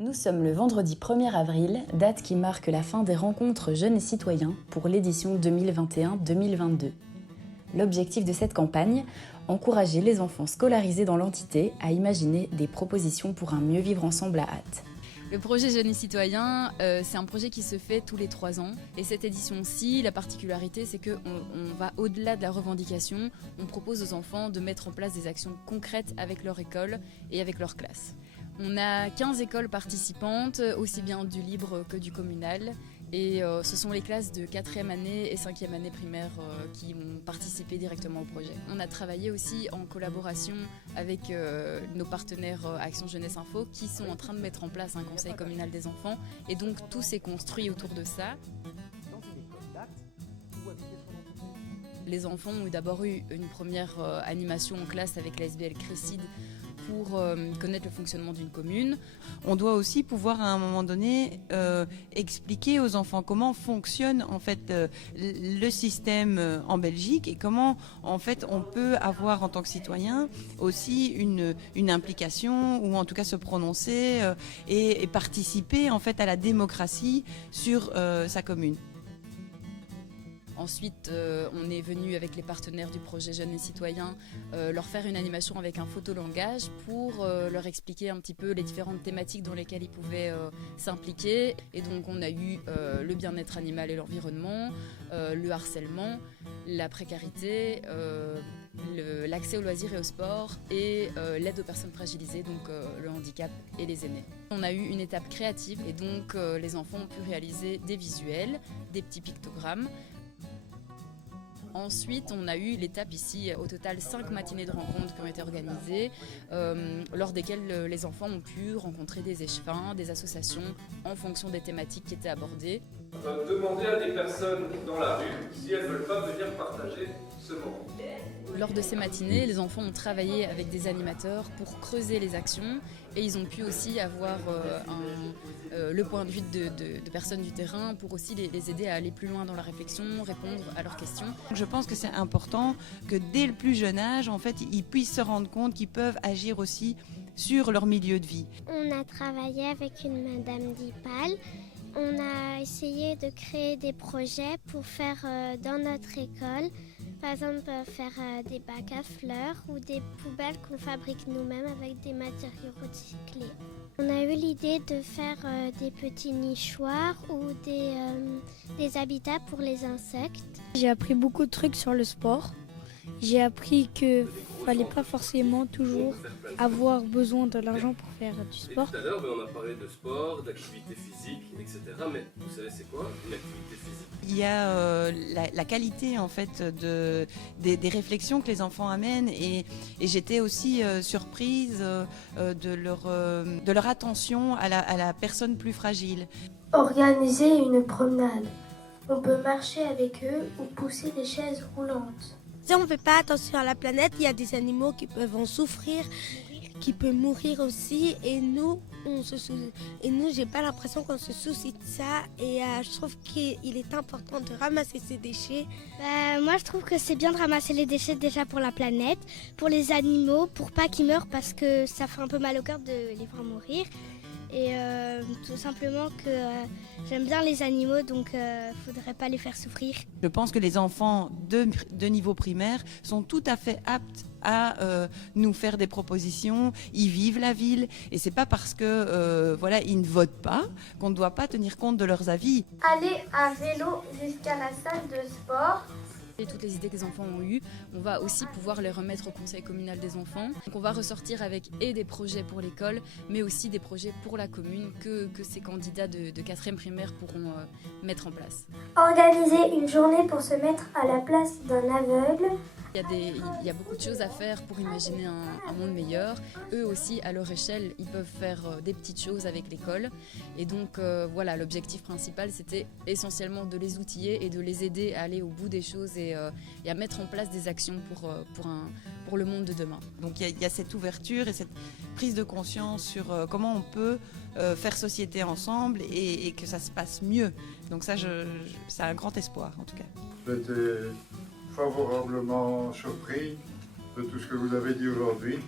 Nous sommes le vendredi 1er avril, date qui marque la fin des rencontres jeunes et citoyens pour l'édition 2021-2022. L'objectif de cette campagne, encourager les enfants scolarisés dans l'entité à imaginer des propositions pour un mieux vivre ensemble à hâte. Le projet Jeunes et Citoyens, c'est un projet qui se fait tous les 3 ans. Et cette édition-ci, la particularité, c'est qu'on va au-delà de la revendication. On propose aux enfants de mettre en place des actions concrètes avec leur école et avec leur classe. On a 15 écoles participantes, aussi bien du libre que du communal. Et ce sont les classes de 4e année et 5e année primaire qui ont participé directement au projet. On a travaillé aussi en collaboration avec nos partenaires Action Jeunesse Info qui sont en train de mettre en place un conseil communal des enfants. Et donc tout s'est construit autour de ça. Les enfants ont d'abord eu une première animation en classe avec la SBL Crécide pour connaître le fonctionnement d'une commune. On doit aussi pouvoir à un moment donné expliquer aux enfants comment fonctionne en fait le système en Belgique et comment en fait on peut avoir en tant que citoyen aussi une implication ou en tout cas se prononcer et participer en fait à la démocratie sur sa commune. Ensuite, on est venu avec les partenaires du projet Jeunes et Citoyens leur faire une animation avec un photolangage pour leur expliquer un petit peu les différentes thématiques dans lesquelles ils pouvaient s'impliquer. Et donc on a eu le bien-être animal et l'environnement, le harcèlement, la précarité, l'accès aux loisirs et au sport et l'aide aux personnes fragilisées, donc le handicap et les aînés. On a eu une étape créative et donc les enfants ont pu réaliser des visuels, des petits pictogrammes. Ensuite, on a eu l'étape ici, au total 5 matinées de rencontres qui ont été organisées, lors desquelles les enfants ont pu rencontrer des échevins, des associations, en fonction des thématiques qui étaient abordées. Demander à des personnes dans la rue si elles ne veulent pas venir partager ce moment. Lors de ces matinées, les enfants ont travaillé avec des animateurs pour creuser les actions et ils ont pu aussi avoir le point de vue de personnes du terrain pour aussi les aider à aller plus loin dans la réflexion, répondre à leurs questions. Je pense que c'est important que dès le plus jeune âge, en fait, ils puissent se rendre compte qu'ils peuvent agir aussi sur leur milieu de vie. On a travaillé avec une madame d'IPAL. On a essayé de créer des projets pour faire dans notre école. Par exemple, faire des bacs à fleurs ou des poubelles qu'on fabrique nous-mêmes avec des matériaux recyclés. On a eu l'idée de faire des petits nichoirs ou des habitats pour les insectes. J'ai appris beaucoup de trucs sur le sport. J'ai appris qu'il ne fallait pas forcément toujours avoir besoin de l'argent pour faire du sport. Tout à l'heure, on a parlé de sport, d'activité physique, etc. Mais vous savez, c'est quoi une activité physique? Il y a la qualité en fait des réflexions que les enfants amènent et j'étais aussi surprise de leur attention à la personne plus fragile. Organiser une promenade. On peut marcher avec eux ou pousser des chaises roulantes. Si on ne fait pas attention à la planète, il y a des animaux qui peuvent en souffrir, qui peuvent mourir aussi. Et nous, j'ai pas l'impression qu'on se soucie de ça. Et je trouve qu'il est important de ramasser ces déchets. Moi, je trouve que c'est bien de ramasser les déchets déjà pour la planète, pour les animaux, pour pas qu'ils meurent parce que ça fait un peu mal au cœur de les voir mourir. Et tout simplement que j'aime bien les animaux, donc faudrait pas les faire souffrir. Je pense que les enfants de niveau primaire sont tout à fait aptes à nous faire des propositions. Ils vivent la ville et c'est pas parce que ils ne votent pas qu'on ne doit pas tenir compte de leurs avis. Aller à vélo jusqu'à la salle de sport. Et toutes les idées que les enfants ont eues, on va aussi pouvoir les remettre au conseil communal des enfants. Donc on va ressortir avec des projets pour l'école, mais aussi des projets pour la commune que ces candidats de 4e primaire pourront mettre en place. Organiser une journée pour se mettre à la place d'un aveugle. Il y a beaucoup de choses à faire pour imaginer un monde meilleur. Eux aussi, à leur échelle, ils peuvent faire des petites choses avec l'école. Et donc, l'objectif principal, c'était essentiellement de les outiller et de les aider à aller au bout des choses et à mettre en place des actions pour le monde de demain. Donc, il y a cette ouverture et cette prise de conscience sur comment on peut faire société ensemble et que ça se passe mieux. Donc ça, c'est un grand espoir, en tout cas. J'étais favorablement surpris de tout ce que vous avez dit aujourd'hui.